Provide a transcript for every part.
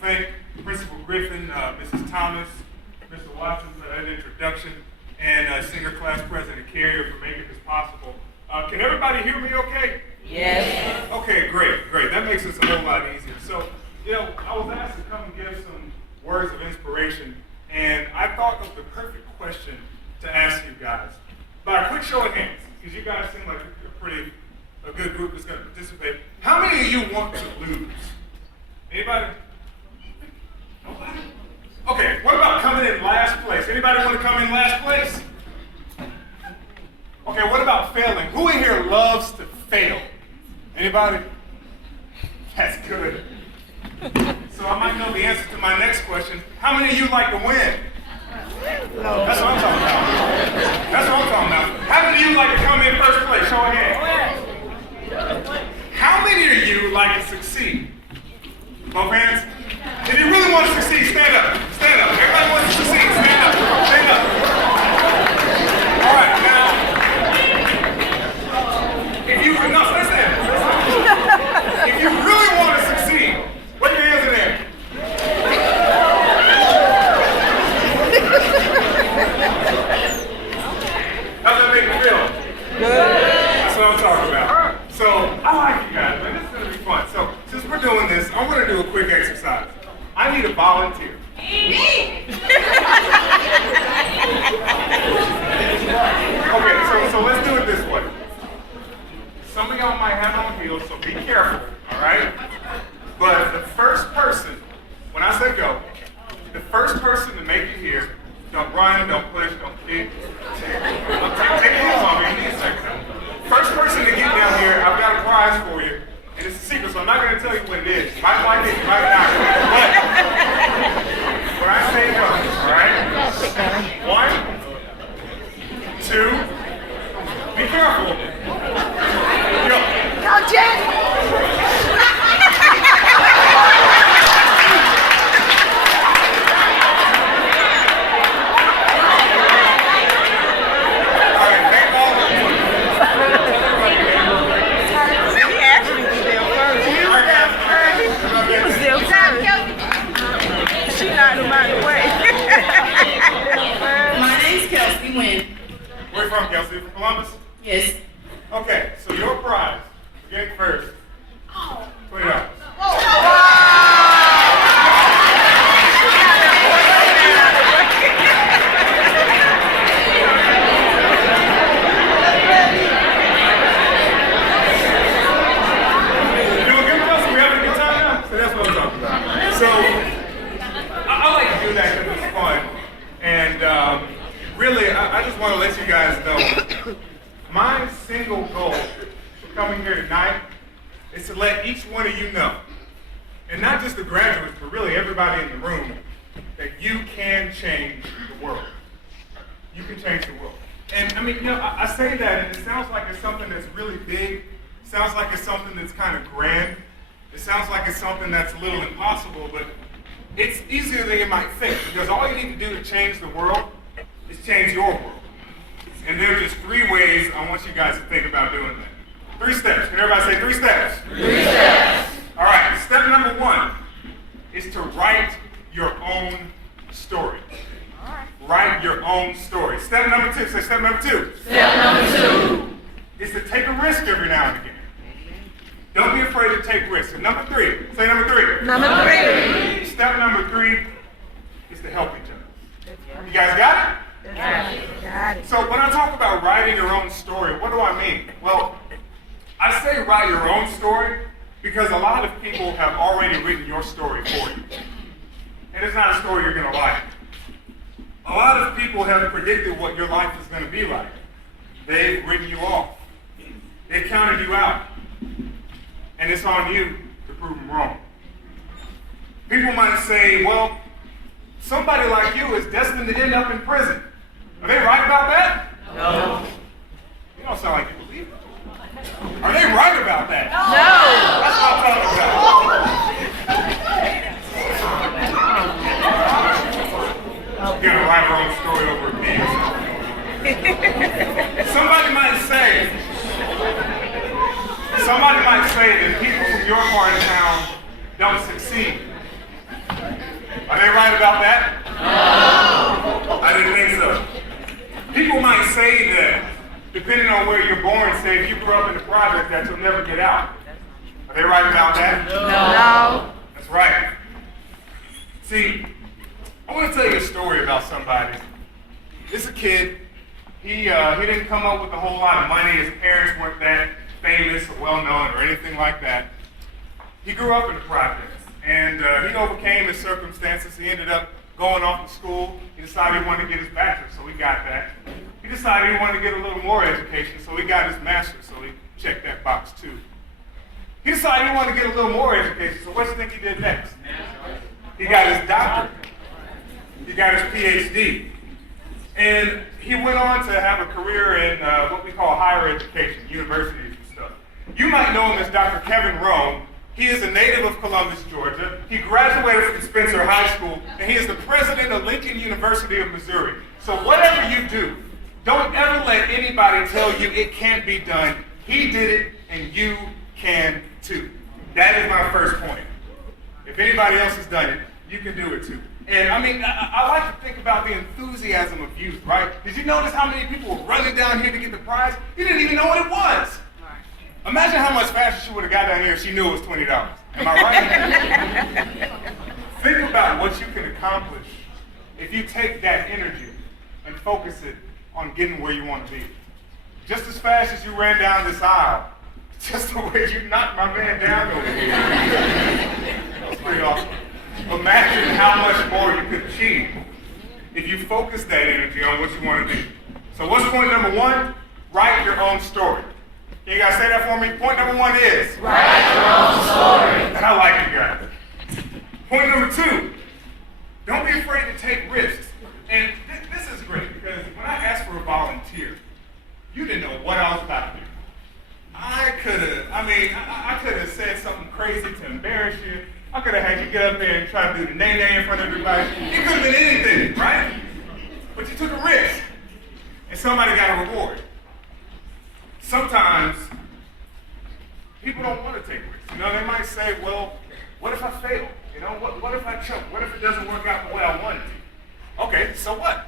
thank Principal Griffin, Mrs. Thomas, Mr. Watson for that introduction, and Senior Class President Carrier for making this possible. Can everybody hear me okay? Yes. Okay, great. That makes this a whole lot easier. So, I was asked to come and give some words of inspiration, and I thought of the perfect question to ask you guys. By a quick show of hands, because you guys seem like a good group that's going to participate. How many of you want to lose? Anybody? Nobody? Okay, what about coming in last place? Anybody want to come in last place? Okay, what about failing? Who in here loves to fail? Anybody? That's good. So I might know the answer to my next question. How many of you like to win? No. That's what I'm talking about. How many of you like to come in first place? Show of hands. How many of you like to succeed? Both hands? If you really want to succeed, stand up. Stand up. Everybody wants to succeed. Stand up. Stand up. All right, now, if you really want to succeed, put your hands in there. How's that make you feel? Good. That's what I'm talking about. So, I like you guys, man. This is going to be fun. So, since we're doing this, I want to do a quick exercise. I need a volunteer. Okay, so let's do it this way. Some of y'all might have on heels, so be careful, all right? But the first person, when I say go, the first person to make it here, don't run, don't push, don't kick. Take your hands off me. You need a second. First person to get down here, I've got a prize for you. And it's a secret, so I'm not going to tell you what it is. You might like it, you might not. But when I say go, all right? 1, 2, be careful. Go, Jen! Where from, Kelsey? From Columbus? Yes. Okay, so your prize, again first, $20. You doing good, Kelsey? We having a good time now? So that's what I'm talking about. So, I like to do that because it's fun. And really, I just want to let you guys know, my single goal for coming here tonight is to let each one of you know, and not just the graduates, but really everybody in the room, that you can change the world. You can change the world. And I mean, I say that, and it sounds like it's something that's really big. It sounds like it's something that's kind of grand. It sounds like it's something that's a little impossible, but it's easier than you might think, because all you need to do to change the world is change your world. And there are just 3 ways I want you guys to think about doing that. 3 steps. Can everybody say 3 steps? 3 steps. All right, step number 1 is to write your own story. All right. Write your own story. Step number 2, say step number 2. Step number 2 is to take a risk every now and again. Don't be afraid to take risks. And number 3, say number 3. Number 3. Step number 3 is to help each other. You guys got it? Got it. So when I talk about writing your own story, what do I mean? Well, I say write your own story because a lot of people have already written your story for you. And it's not a story you're going to like. A lot of people have predicted what your life is going to be like. They've written you off. They've counted you out. And it's on you to prove them wrong. People might say, well, somebody like you is destined to end up in prison. Are they right about that? No. You don't sound like you believe it. Are they right about that? No. That's what I'm talking about. You're gonna write her own story over me. Somebody might say that people from your part of town don't succeed. Are they right about that? No. I didn't think so. People might say that, depending on where you're born, say if you grew up in the project, that you'll never get out. Are they right about that? No. That's right. See, I want to tell you a story about somebody. This is a kid. He didn't come up with a whole lot of money. His parents weren't that famous or well-known or anything like that. He grew up in the projects, and he overcame his circumstances. He ended up going off to school. He decided he wanted to get his bachelor's, so he got that. He decided he wanted to get a little more education, so he got his master's, so he checked that box too. He decided he wanted to get a little more education, so what do you think he did next? He got his doctorate. He got his PhD. And he went on to have a career in what we call higher education, universities and stuff. You might know him as Dr. Kevin Rome. He is a native of Columbus, Georgia. He graduated from Spencer High School, and he is the president of Lincoln University of Missouri. So whatever you do, don't ever let anybody tell you it can't be done. He did it, and you can too. That is my first point. If anybody else has done it, you can do it too. And I mean, I like to think about the enthusiasm of youth, right? Did you notice how many people were running down here to get the prize? You didn't even know what it was. Imagine how much faster she would have got down here if she knew it was $20. Am I right? Think about what you can accomplish if you take that energy and focus it on getting where you want to be. Just as fast as you ran down this aisle, just the way you knocked my man down over here. That was pretty awesome. Imagine how much more you could achieve if you focus that energy on what you want to do. So what's point number one? Write your own story. Can you guys say that for me? Point number one is? Write your own story. And I like it, guys. Point number two, don't be afraid to take risks. And this is great because when I asked for a volunteer, you didn't know what I was about to do. I could have said something crazy to embarrass you. I could have had you get up there and try to do the nay-nay in front of everybody. It could have been anything, right? But you took a risk, and somebody got a reward. Sometimes, people don't want to take risks. You know, they might say, well, what if I fail? You know, what if I choke? What if it doesn't work out the way I want it to? Okay, so what?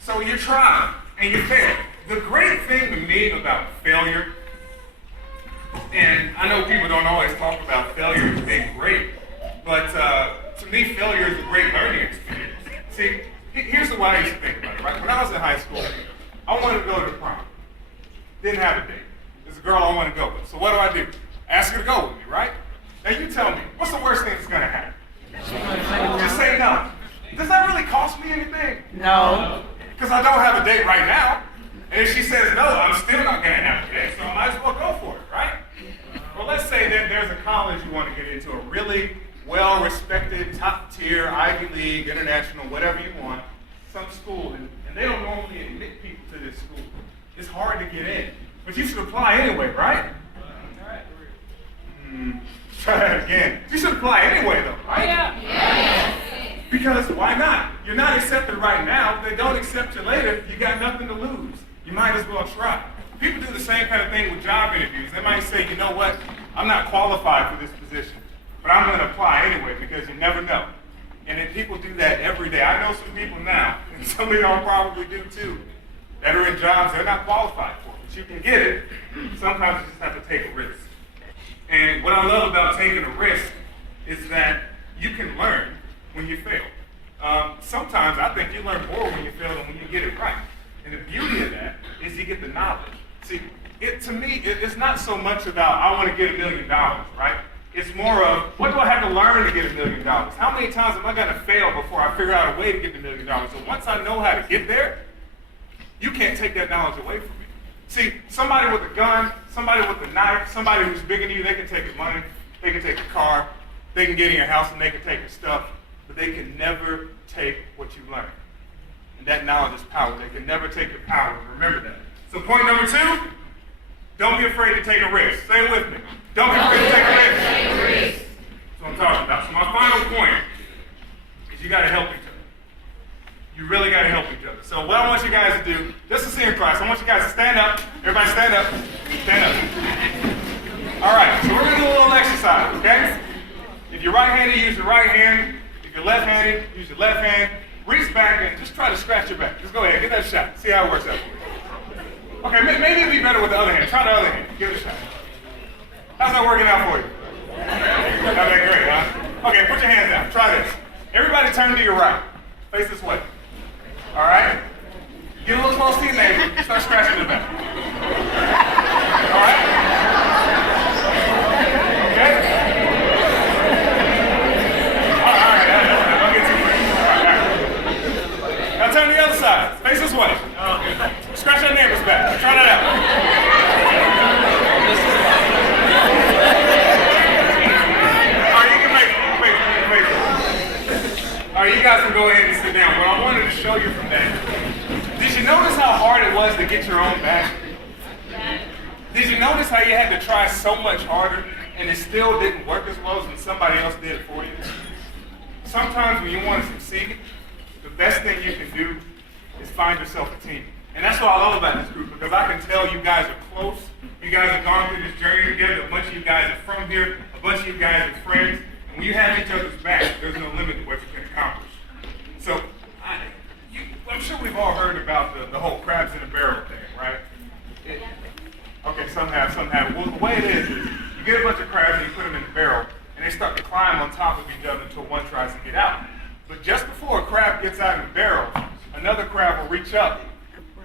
So you try, and you fail. The great thing to me about failure, and I know people don't always talk about failure as being great, but to me, failure is a great learning experience. See, here's the way I used to think about it, right? When I was in high school, I wanted to go to the prom. Didn't have a date. There's a girl I want to go with. So what do? Ask her to go with me, right? Now you tell me, what's the worst thing that's going to happen? Just say no. Does that really cost me anything? No. Because I don't have a date right now. And if she says no, I'm still not going to have a date, so I might as well go for it, right? Well, let's say that there's a college you want to get into, a really well-respected, top-tier, Ivy League, international, whatever you want, some school, and they don't normally admit people to this school. It's hard to get in, but you should apply anyway, right? Try that again. You should apply anyway, though, right? Yeah. Because why not? You're not accepted right now. If they don't accept you later, you got nothing to lose. You might as well try. People do the same kind of thing with job interviews. They might say, you know what, I'm not qualified for this position, but I'm going to apply anyway because you never know. And then people do that every day. I know some people now, and some of y'all probably do too, that are in jobs they're not qualified for, but you can get it. Sometimes you just have to take a risk. And what I love about taking a risk is that you can learn when you fail. Sometimes I think you learn more when you fail than when you get it right. And the beauty of that is you get the knowledge. See, to me, it's not so much about I want to get $1 million, right? It's more of what do I have to learn to get $1 million? How many times am I going to fail before I figure out a way to get $1 million? So once I know how to get there, you can't take that knowledge away from me. See, somebody with a gun, somebody with a knife, somebody who's bigger than you, they can take your money, they can take your car, they can get in your house and they can take your stuff, but they can never take what you learn. And that knowledge is power. They can never take your power. Remember that. So point number two, don't be afraid to take a risk. Say it with me. Don't be afraid to take a risk. That's what I'm talking about. So my final point is you got to help each other. You really got to help each other. So what I want you guys to do, just to see in class, I want you guys to stand up. Everybody stand up. Stand up. All right, so we're going to do a little exercise, okay? If you're right-handed, use your right hand. If you're left-handed, use your left hand. Reach back and just try to scratch your back. Just go ahead, get that shot. See how it works out for you. Okay, maybe it'd be better with the other hand. Try the other hand. Give it a shot. How's that working out for you? Not that great, huh? Okay, put your hands down. Try this. Everybody turn to your right. Face this way. All right? Get a little close to your neighbor. Start scratching the back. All right? Okay? All right. Don't get too crazy. All right. Now turn to the other side. Face this way. Scratch your neighbor's back. Try that out. All right, you guys can go ahead and sit down. What I wanted to show you from that, did you notice how hard it was to get your own back? Did you notice how you had to try so much harder and it still didn't work as well as when somebody else did it for you? Sometimes when you want to succeed, the best thing you can do is find yourself a team. And that's what I love about this group, because I can tell you guys are close. You guys have gone through this journey together. A bunch of you guys are from here. A bunch of you guys are friends. When you have each other's back, there's no limit to what you can accomplish. So, I'm sure we've all heard about the whole crabs in a barrel thing, right? Okay, some have. Well, the way it is you get a bunch of crabs and you put them in a barrel, and they start to climb on top of each other until one tries to get out. But just before a crab gets out of the barrel, another crab will reach up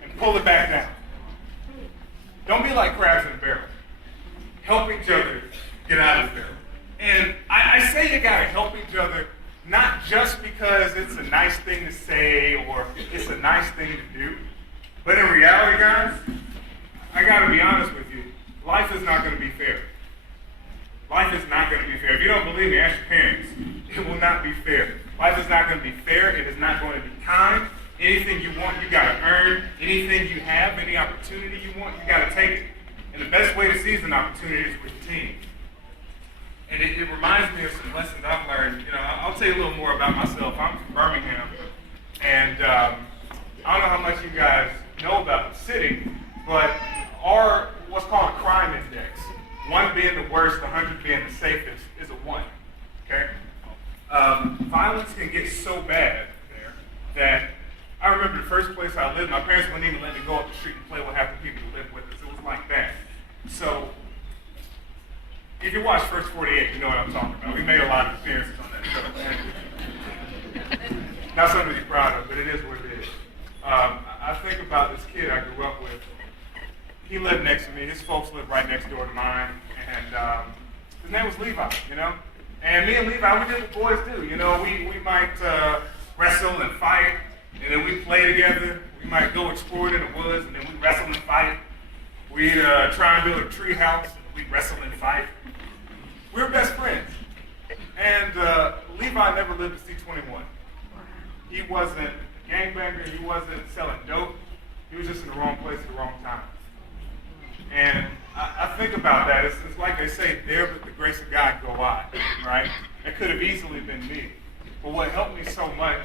and pull it back down. Don't be like crabs in a barrel. Help each other get out of the barrel. And I say you gotta help each other, not just because it's a nice thing to say or it's a nice thing to do, but in reality, guys, I gotta be honest with you, life is not gonna be fair. Life is not gonna be fair. If you don't believe me, ask your parents. It will not be fair. Life is not gonna be fair. It is not going to be kind. Anything you want, you gotta earn. Anything you have, any opportunity you want, you gotta take it. And the best way to seize an opportunity is with a team. And it reminds me of some lessons I've learned. You know, I'll tell you a little more about myself. I'm from Birmingham, and I don't know how much you guys know about the city, but our what's called a crime index, 1 being the worst, 100 being the safest, is a 1. Okay? Violence can get so bad there that I remember the first place I lived, my parents wouldn't even let me go up the street and play with half the people who lived with us. It was like that. So, if you watch First 48, you know what I'm talking about. We made a lot of appearances on that show. Not something to be proud of, but it is what it is. I think about this kid I grew up with. He lived next to me. His folks lived right next door to mine. And his name was Levi, you know? And me and Levi, we did what boys do. You know, we might wrestle and fight, and then we play together. We might go explore in the woods, and then we wrestle and fight. We'd try and build a tree house, and we'd wrestle and fight. We were best friends. And Levi never lived to see 21. He wasn't a gangbanger. He wasn't selling dope. He was just in the wrong place at the wrong time. And I think about that. It's like they say, there but the grace of God go I, right? It could have easily been me. But what helped me so much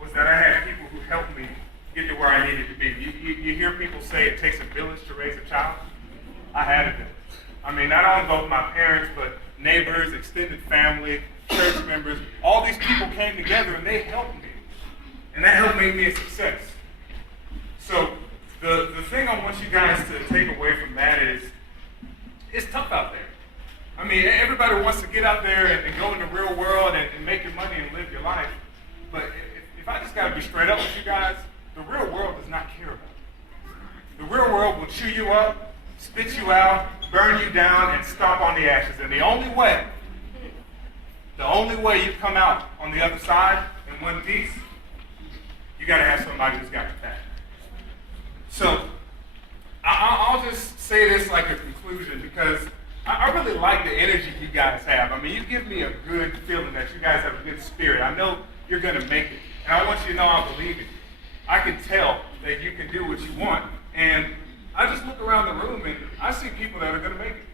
was that I had people who helped me get to where I needed to be. You hear people say it takes a village to raise a child. I had a village. I mean, not only both my parents, but neighbors, extended family, church members, all these people came together and they helped me. And that helped make me a success. So the thing I want you guys to take away from that is, it's tough out there. I mean, everybody wants to get out there and go in the real world and make your money and live your life. But if I just got to be straight up with you guys, the real world does not care about you. The real world will chew you up, spit you out, burn you down, and stomp on the ashes. And the only way you come out on the other side in one piece, you got to have somebody who's got your back. So I'll just say this like a conclusion, because I really like the energy you guys have. I mean, you give me a good feeling that you guys have a good spirit. I know you're going to make it. And I want you to know I believe in you. I can tell that you can do what you want. And I just look around the room and I see people that are going to make it.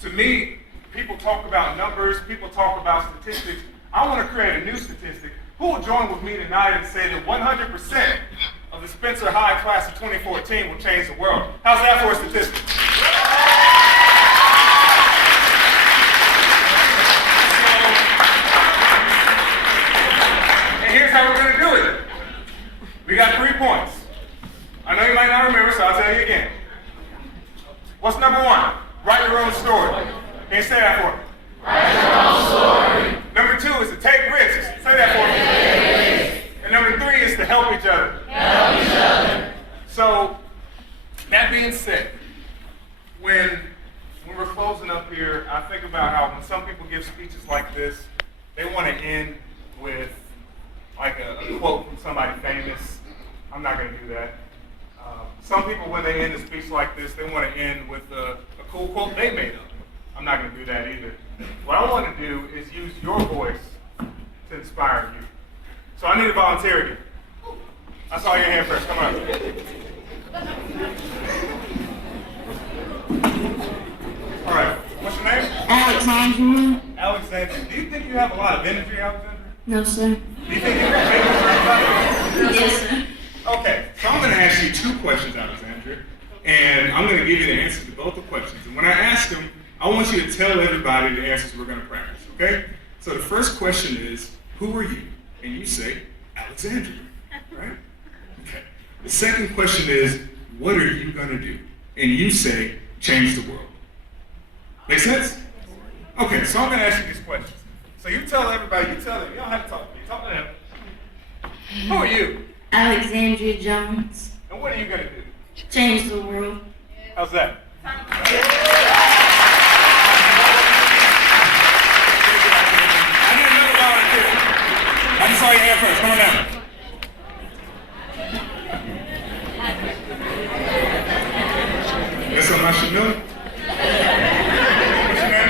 To me, people talk about numbers, people talk about statistics. I want to create a new statistic. Who will join with me tonight and say that 100% of the Spencer High class of 2014 will change the world? How's that for a statistic? What's number one? Write your own story. Can you say that for me? Write your own story. Number two is to take risks. Say that for me. And number three is to help each other. Help each other. So, that being said, when we're closing up here, I think about how when some people give speeches like this, they want to end with like a quote from somebody famous. I'm not going to do that. Some people, when they end a speech like this, they want to end with a cool quote they made up. I'm not going to do that either. What I want to do is use your voice to inspire you. So I need a volunteer again. I saw your hand first. Come on. All right. What's your name? Alexandria. Alexandria. Do you think you have a lot of energy, Alexandria? No, sir. Do you think you can make it for everybody? Yes, sir. Okay, so I'm going to ask you two questions, Alexandria, and I'm going to give you the answers to both the questions. And when I ask them, I want you to tell everybody the answers we're going to practice, okay? So the first question is, who are you? And you say, Alexandria, right? Okay. The second question is, what are you going to do? And you say, change the world. Make sense? Okay, so I'm going to ask you these questions. So you tell everybody, you tell them, you don't have to talk to me, talk to them. Who are you? Alexandria Jones. And what are you going to do? Change the world. How's that? I need another volunteer. I just saw your hand first. Come on down. There's something I should know. What's your name?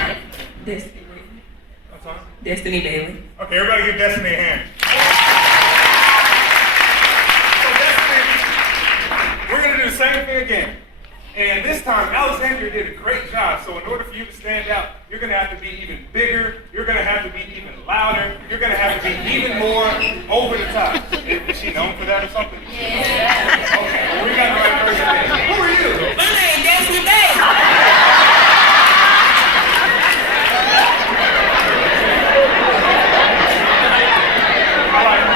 Destiny Bailey. What's on? Destiny Bailey. Okay, everybody give Destiny a hand. So Destiny, we're going to do the same thing again. And this time, Alexandria did a great job. So in order for you to stand out, you're going to have to be even bigger. You're going to have to be even louder. You're going to have to be even more over the top. Is she known for that or something? Yeah. Okay, well, we got the right person there. Who are you? My name is Destiny Bailey. I like it.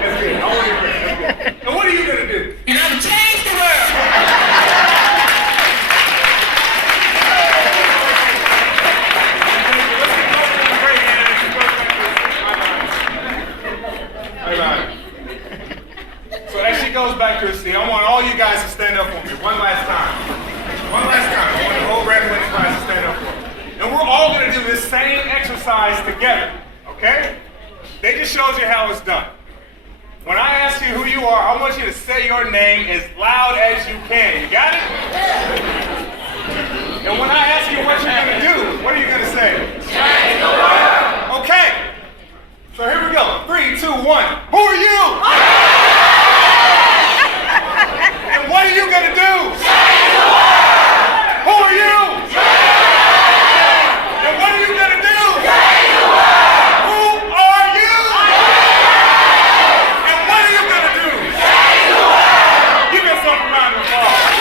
That's good. I want to hear it. And what are you going to do? And I'm going to change the world. So as she goes back to her seat, I want all you guys to stand up for me one last time. One last time. I want the whole graduating class to stand up for me. And we're all going to do this same exercise together, okay? They just showed you how it's done. When I ask you who you are, I want you to say your name as loud as you can. You got it? And when I ask you what you're going to do, what are you going to say? Change the world. Okay. So here we go. 3, 2, 1. Who are you? And what are you going to do? Change the world. Who are you? And what are you going to do? Change the world. Who are you? And what are you going to do? Change the world. Give yourself a round of applause.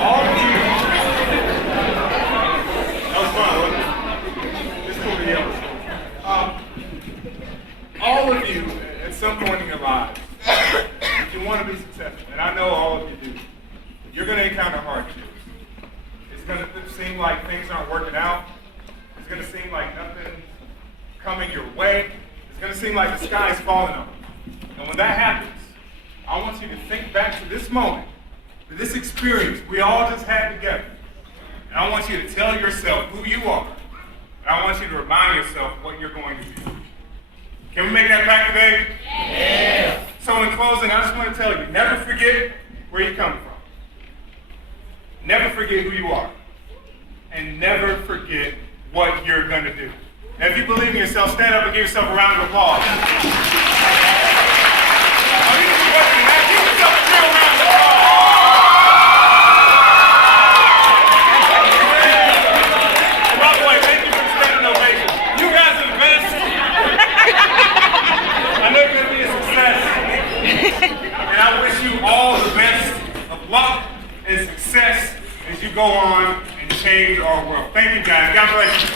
All of you. That was fun, wasn't it? It's cool to yell. All of you, at some point in your lives, if you want to be successful, and I know all of you do, you're going to encounter hardships. It's going to seem like things aren't working out. It's going to seem like nothing's coming your way. It's going to seem like the sky is falling on you. And when that happens, I want you to think back to this moment, to this experience we all just had together. And I want you to tell yourself who you are. And I want you to remind yourself what you're going to do. Can we make that pact today? Yeah. So in closing, I just want to tell you, never forget where you're coming from. Never forget who you are. And never forget what you're going to do. Now, if you believe in yourself, stand up and give yourself a round of applause. Oh, you can do better than that. Give yourself a real round of applause. And by the way, thank you for the standing ovation. You guys are the best. I know you're going to be a success. And I wish you all the best of luck and success as you go on and change our world. Thank you, guys. God bless you.